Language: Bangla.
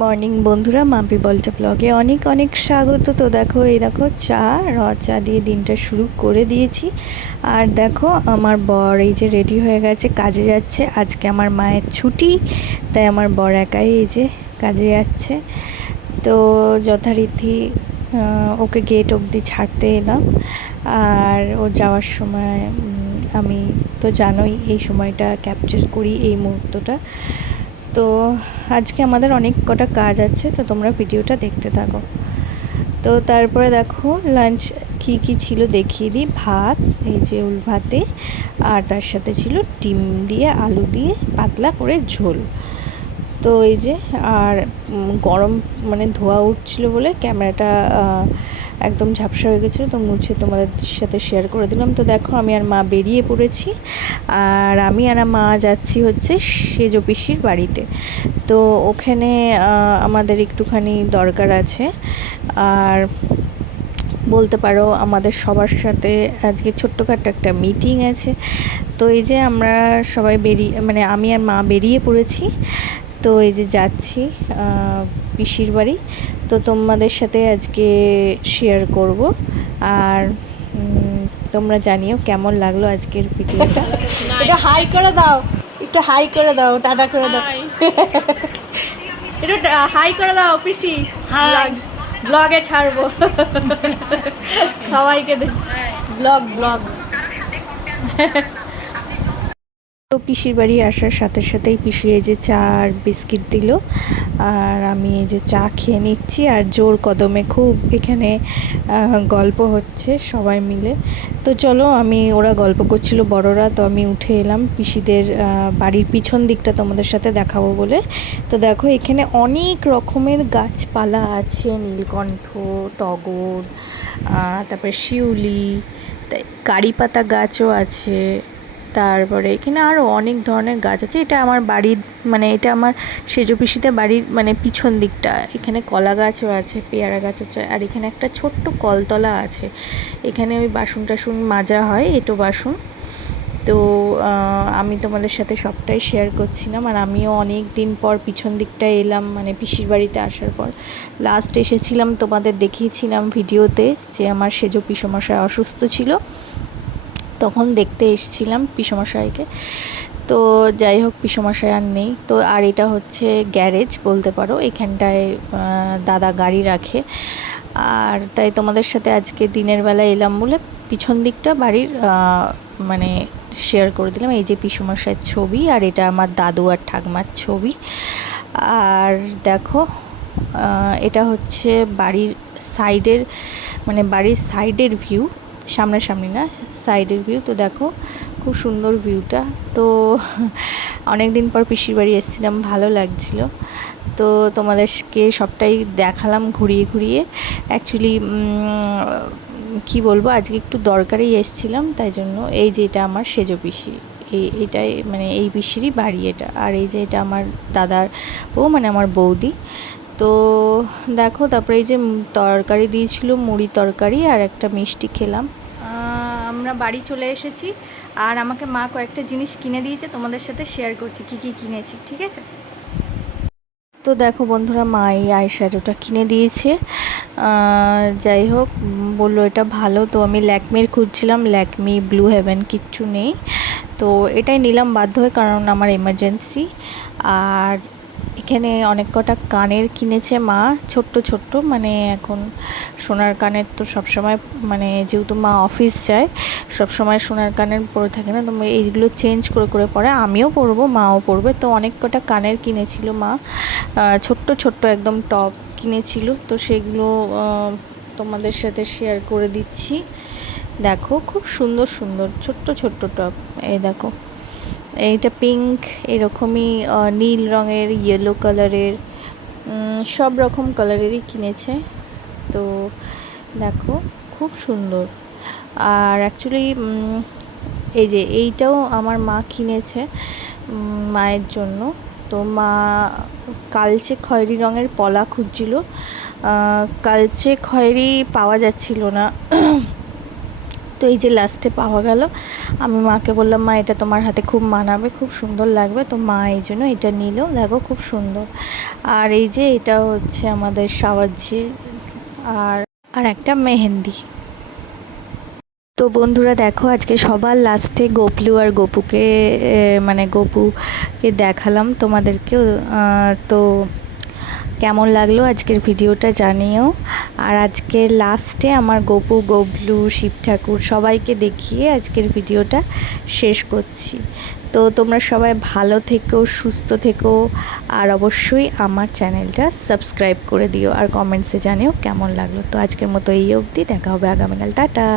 মর্নিং বন্ধুরা, মাম্পি বলটা ব্লগে অনেক অনেক স্বাগত। তো দেখো, এই দেখো চা দিয়ে দিনটা শুরু করে দিয়েছি। আর দেখো আমার বর এই যে রেডি হয়ে গেছে, কাজে যাচ্ছে। আজকে আমার মায়ের ছুটি, তাই আমার বর একাই এই যে কাজে যাচ্ছে। তো যথারীতি ওকে গেট অবধি ছাড়তে এলাম। আর ও যাওয়ার সময় আমি তো জানোই এই সময়টা ক্যাপচার করি, এই মুহূর্তটা। তো আজকে আমাদের অনেক কটা কাজ আছে, তো তোমরা ভিডিওটা দেখতে থাকো। তো তারপরে দেখো লাঞ্চ কি কি ছিল দেখিয়ে দিই। ভাত, এই যে উল ভাতে, আর তার সাথে ছিল ডিম দিয়ে আলু দিয়ে পাতলা করে ঝোল। তো এই যে, আর গরম মানে ধোয়া উঠছিল বলে ক্যামেরাটা একদম ঝাপসা হয়ে গেছিলো, তো মুছে তোমাদের সাথে শেয়ার করে দিলাম। তো দেখো আমি আর মা বেরিয়ে পড়েছি, আর আমি আর মা যাচ্ছি হচ্ছে সেজো পিসির বাড়িতে। তো ওখানে আমাদের একটুখানি দরকার আছে, আর বলতে পারো আমাদের সবার সাথে আজকে ছোট্টখাট্টো একটা মিটিং আছে। তো এই যে আমরা সবাই মানে আমি আর মা বেরিয়ে পড়েছি। তো এই যে যাচ্ছি পিসির বাড়ি। তো তোমাদের সাথে আজকে শেয়ার করব, আর তোমরা জানিও কেমন লাগলো আজকের ভিডিওটা। এটা হাই করে দাও, একটু হাই করে দাও, টাটা করে দাও, একটু হাই করে দাও পিসি। ব্লগে ছাড়বো সবাইকে, ব্লগ ব্লগ। তো পিসির বাড়ি আসার সাথে সাথেই পিসি এই যে চা আর বিস্কিট দিল, আর আমি এই যে চা খেয়ে নিচ্ছি। আর জোর কদমে খুব এখানে গল্প হচ্ছে সবাই মিলে। তো চলো, ওরা গল্প করছিল বড়রা, তো আমি উঠে এলাম পিসিদের বাড়ির পিছন দিকটা তোমাদের সাথে দেখাবো বলে। তো দেখো এখানে অনেক রকমের গাছপালা আছে, নীলকণ্ঠ, টগর, তারপরে শিউলি, কারি পাতা গাছও আছে। তারপরে এখানে আরও অনেক ধরনের গাছ আছে। এটা আমার বাড়ির মানে এটা আমার সেজো পিসিতে বাড়ির মানে পিছন দিকটা। এখানে কলা গাছও আছে, পেয়ারা গাছ আছে, আর এখানে একটা ছোট্ট কলতলা আছে। এখানে ওই বাসন টাসন মাজা হয়, এঁটো বাসন। তো আমি তোমাদের সাথে সবটাই শেয়ার করছিলাম। আর আমিও অনেক দিন পর পিছন দিকটা এলাম, মানে পিসির বাড়িতে আসার পর। লাস্ট এসেছিলাম, তোমাদের দেখিয়েছিলাম ভিডিওতে যে আমার সেজো পিসমশাই অসুস্থ ছিল, তখন দেখতে এসেছিলাম পিসমশাইকে। তো যাই হোক, পিসমশাই আর নেই। তো আর এটা হচ্ছে গ্যারেজ বলতে পারো, এখানটায় দাদা গাড়ি রাখে। আর তাই তোমাদের সাথে আজকে দিনের বেলা এলাম বলে পিছন দিকটা বাড়ির মানে শেয়ার করে দিলাম। এই যে পিসমশাইয়ের ছবি, আর এটা আমার দাদু আর ঠাকমার ছবি। আর দেখো এটা হচ্ছে বাড়ির সাইডের, মানে বাড়ির সাইডের ভিউ, সামনাসামনি না, সাইডের ভিউ। তো দেখো খুব সুন্দর ভিউটা। তো অনেক দিন পর পিসির বাড়ি এসেছিলাম, ভালো লাগছিল। তো তোমাদেরকে সবটাই দেখালাম ঘুরিয়ে ঘুরিয়ে। অ্যাকচুয়ালি কি বলবো, আজকে একটু দরকারেই এসেছিলাম, তাই জন্য। এই যে এটা আমার সেজো পিসি, এটাই মানে এই পিসিরই বাড়ি এটা। আর এই যে এটা আমার দাদার বউ, মানে আমার বৌদি। তো দেখো, তারপরে এই যে তরকারি দিয়েছিল, মুড়ি তরকারি, আর একটা মিষ্টি খেলাম। আমরা বাড়ি চলে এসেছি, আর আমাকে মা কয়েকটা জিনিস কিনে দিয়েছে, তোমাদের সাথে শেয়ার করছি কী কী কিনেছি, ঠিক আছে? তো দেখো বন্ধুরা, মা এই আইশ্যাডোটা কিনে দিয়েছে। যাই হোক, বললো এটা ভালো। তো আমি ল্যাকমির খুঁজছিলাম, ল্যাকমি, ব্লু হেভেন কিচ্ছু নেই। তো এটাই নিলাম বাধ্য হয়ে, কারণ আমার এমার্জেন্সি। আর এখানে অনেক কটা কানের কিনেছে মা, ছোট্ট ছোট্ট, মানে এখন সোনার কানের তো সবসময়, মানে যেহেতু মা অফিস যায় সবসময় সোনার কানের পরে থাকে না, তো এইগুলো চেঞ্জ করে করে পরে আমিও পরবো, মাও পরবে। তো অনেক কটা কানের কিনেছিল মা, ছোট্ট ছোট্ট একদম টপ কিনেছিল। তো সেগুলো তোমাদের সাথে শেয়ার করে দিচ্ছি। দেখো খুব সুন্দর সুন্দর ছোট্ট ছোট্ট টপ। এই দেখো, এইটা পিঙ্ক, এরকমই নীল রঙের, ইয়েলো কালারের, সব রকম কালারেরই কিনেছে। তো দেখো খুব সুন্দর। আর অ্যাকচুয়ালি এই যে এইটাও আমার মা কিনেছে মায়ের জন্য। তো মা কালচে খয়েরি রঙের পলা খুঁজছিল, কালচে খয়েরি পাওয়া যাচ্ছিল না। তো এই যে লাস্টে পাওয়া গেল। আমি মাকে বললাম, মা এটা তোমার হাতে খুব মানাবে, খুব সুন্দর লাগবে। তো মা এই জন্য এটা নিল, দেখো খুব সুন্দর। আর এই যে এটা হচ্ছে আমাদের সাওয়াজি আর আর একটা মেহেন্দি। তো বন্ধুরা দেখো, আজকে সবার লাস্টে গোপলু আর গোপুকে মানে গোপুকে দেখালাম তোমাদেরকেও। তো কেমন লাগলো আজকের ভিডিওটা জানিও। আর আজকের লাস্টে আমার গোপু, গবলু, শিব ঠাকুর সবাইকে দেখিয়ে আজকের ভিডিওটা শেষ করছি। তো তোমরা সবাই ভালো থেকো, সুস্থ থেকো, আর অবশ্যই আমার চ্যানেলটা সাবস্ক্রাইব করে দিও, আর কমেন্টসে জানিও কেমন লাগলো। তো আজকের মতো এই অবধি, দেখা হবে আগামীকাল, টাটা।